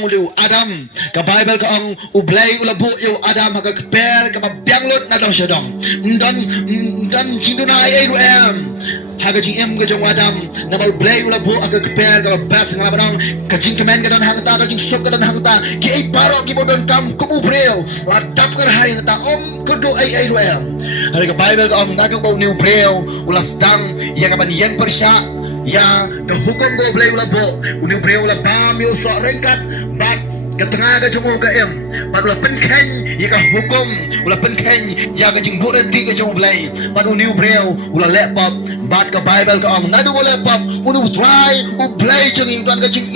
Liu Adam ka Bible ka ang ublay ulabu yu Adam haga keper ka bianglot na daw siya dong dan jinduna ay lu em haga jing em ka jong Adam na ublay ulabu haga keper ka bas nga barang ka jing kemen ka dan hangta ka jing sok ka dan hangta ki ay paro ki bodon kam kumu breu ladap ka hari ngata om kudu ay lu em haga Bible ka ang ngadu bau new breu ulas dang ya ka ban yang persya ya ke hukum go blay ulabu uni breu la pamil so rengkat bat ketengah ke jong ke em bat ula penken ya ka hukum ula penken ya ka jing buran di ke jong blay bat uni breu ula laptop bat ke Bible ka ong nadu laptop uni try u blay jing tuan ka jing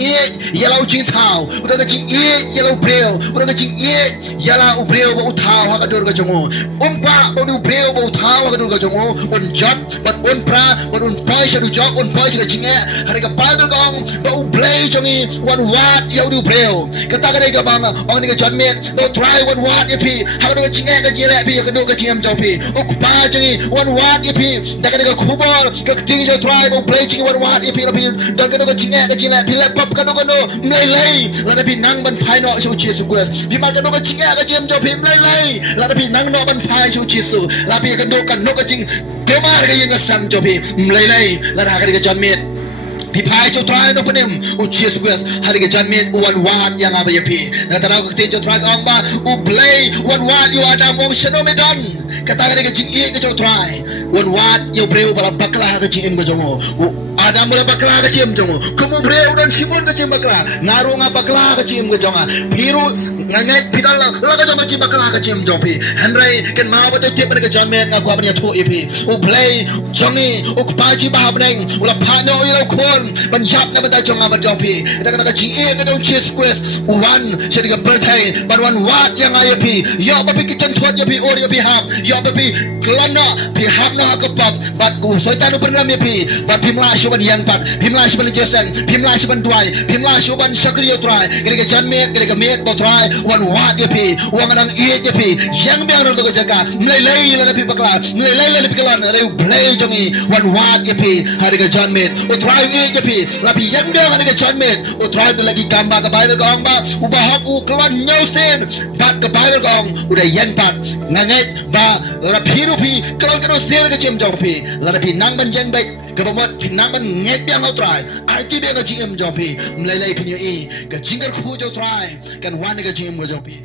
ya lau jing thau udah ka jing ya lau breu udah ka jing ya lau breu ba u thau ha ka dur ka jong kwa uni breu ba u thau ha ka dur ka jong un jot bat un pra bat un pai sha du jok un pai sha jing hari ka Bible ka ong ba u blay jing wan wat ya u breu kata ka ga bang ong ni ka jot met do try wan wat ya pi ha ka dur ka jing ka jile pi ka dur ka jing am jong pi u pa jing wan wat ya pi da ka ga khubol ka ting jo try u blay jing wan wat ya pi la pi dan ka dur ka jing ka jile pi la pop ka dur ka no mlai lai la da pi nang ban phai no shu chi su ques pi ma ka dur ka jing ka jing jong pi mlai lai la da pi nang no ban phai shu chi su la pi ka dur ka no ka jing pe ma ka yang ka sam jo pi mlai lai la da ka ga jot met pi pai cho try no panem u cheers guys hari ke janmet one wat yang apa ya pi na tara ko te cho try ang ba u play one wat you ada mo shano me don kata ke jing e ke cho try one wat you breu bala bakla ke jing go jongo u ada mula bakla ke jing jongo kamu breu dan simon ke jing bakla ngaru nga bakla ke jing go jonga biru ngangai pidal la ka jong jing bakla ke jing jong pi henry ken ma ba to tip ke janmet nga kwa ba to e pi u play jongi u pa ji ba ba neng u la pa no you kon ban yap na bata jong ba jong pi da ka jing e ka jong cheers quest one shedi ka birthday ban one wat yang ai pi yo ba pi kitchen thot yo pi or yo pi hap yo ba pi klana pi hap na ka pap bat ku soitan no program pi bat pi mla shu ban yang pat pi mla shu ban jesen pi mla shu ban duai pi mla shu ban shakri yo try ke jan met ke met bo try one wat yo pi wang nang e yo pi yang biang ro ko jaga mlai lai la pi bakla mlai lai la pi klan le play jongi one wat yo pi hari ka jan met o try e pi lapi yang dia kan ke chanmet o try tu lagi gamba ke Bible kong ba ubahak u klan nyausen bat ke Bible kong udah yang pat ngangai ba rapi rupi klan kano ser ke jem jong pi lapi nang ban jeng baik ke pemot nang ban ngek biang au try IT dia ke jem jong pi mlai lai pinyo e ke jingkar khu jo try kan wan ke jem jong pi